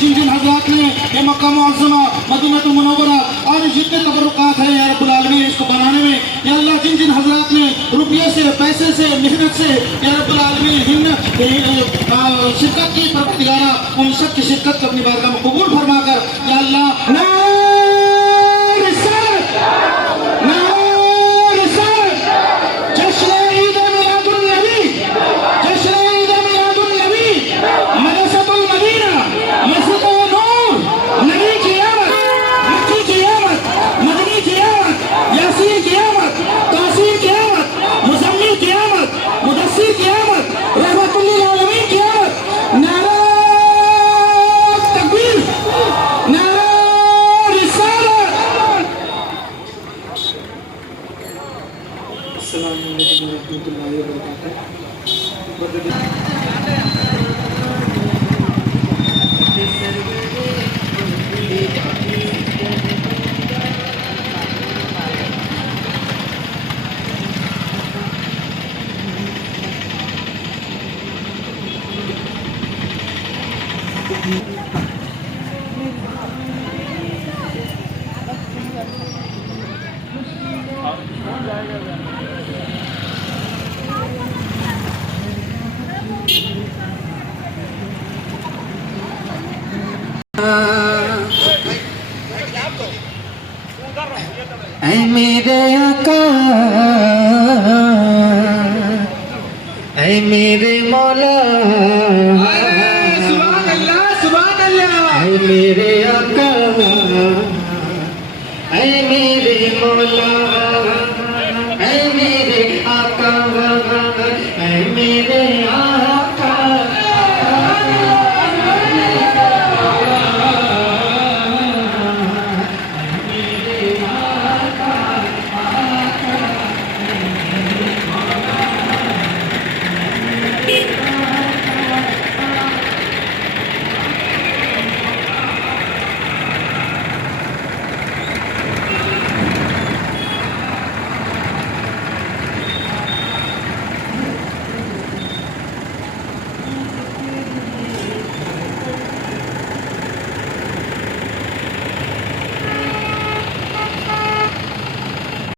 जिन जिन हजरात ने ये मक्का मुअज़्ज़मा मदीनतुल मुनव्वरा और जितने तबरुकात हैं या रब्बुल आलमीन इसको बनाने में, या अल्लाह जिन जिन हजरात ने रुपये से, पैसे से, मेहनत से या रब्बुल आलमीन शिरकत की, परवरदिगारा उन सब की शिरकत को अपनी बारगाह में कबूल फरमाकर, या अल्लाह ऐ मेरे आका, ऐ मेरे मौला, सुभान अल्लाह, सुभान अल्लाह, ऐ मेरे